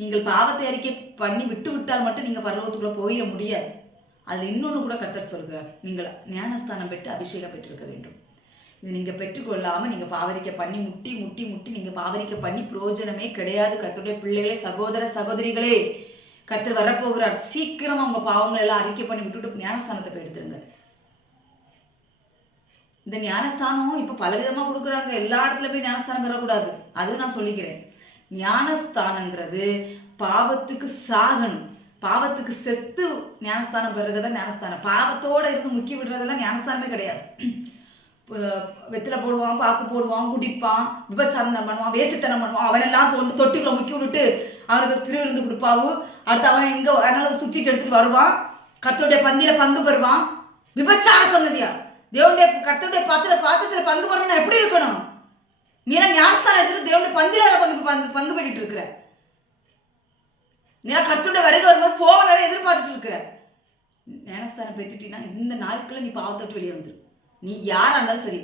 நீங்கள் பாவத்தை அறிக்கை பண்ணி விட்டு விட்டால் மட்டும் நீங்கள் பரலோகத்துக்குள்ளே போயிட முடியாது. அதில் இன்னொன்று கூட கத்தர் சொல்கிறார் நீங்கள் ஞானஸ்தானம் பெற்று அபிஷேகம் பெற்றிருக்க வேண்டும். இது நீங்கள் பெற்றுக்கொள்ளாமல் நீங்கள் பாவரிக்கை பண்ணி முட்டி முட்டி முட்டி நீங்கள் பாவரிக்கை பண்ணி பிரயோஜனமே கிடையாது. கத்தருடைய பிள்ளைகளே சகோதர சகோதரிகளே கத்தர் வரப்போகிறார். சீக்கிரமாக அவங்க பாவங்களை எல்லாம் அறிக்கை பண்ணி விட்டுட்டு ஞானஸ்தானத்தை போய் எடுத்துருங்க. இந்த ஞானஸ்தானம் இப்போ பலவிதமாக கொடுக்குறாங்க. எல்லா இடத்துல போய் ஞானஸ்தானம் பெறக்கூடாது. அது நான் சொல்லிக்கிறேன். ஞானஸ்தானங்கிறது பாவத்துக்கு சாகணும். பாவத்துக்கு செத்து ஞானஸ்தானம் பெறுறதா ஞானஸ்தானம். பாவத்தோடு இருந்து முக்கி விடுறதெல்லாம் ஞானஸ்தானமே கிடையாது. வெத்தில போடுவான் பாக்கு போடுவான் குடிப்பான் விபச்சாரம் பண்ணுவான் வேசித்தனம் பண்ணுவான். அவனெல்லாம் தொண்டு தொட்டிக்குள்ள முக்கி விட்டுட்டு அவனுக்கு திருவிருந்து கொடுப்பாவும் அடுத்து அவன் எங்கே அதனால சுற்றிட்டு எடுத்துட்டு வருவான். கத்தோடைய பந்தியில் பங்கு பெறுவான். விபச்சார சங்கதியா தேவனுடைய கத்தோடைய பாத்திர பாத்திரத்தில் பங்கு பெறணும் எப்படி இருக்கணும்? நீ எல்லாம் ஞானஸ்தானம் எடுத்துட்டு பங்கு பங்கு பங்கு பண்ணிட்டு இருக்கிற. நீ கத்துட வருகை வரும்போது போக நேரம் எதிர்பார்த்துட்டு இருக்கிற. ஞானஸ்தானம் பெற்றுட்டீங்கன்னா இந்த நாட்களில் நீ பாவத்தை வெளியே வந்துடும் நீ யாரா இருந்தாலும் சரி.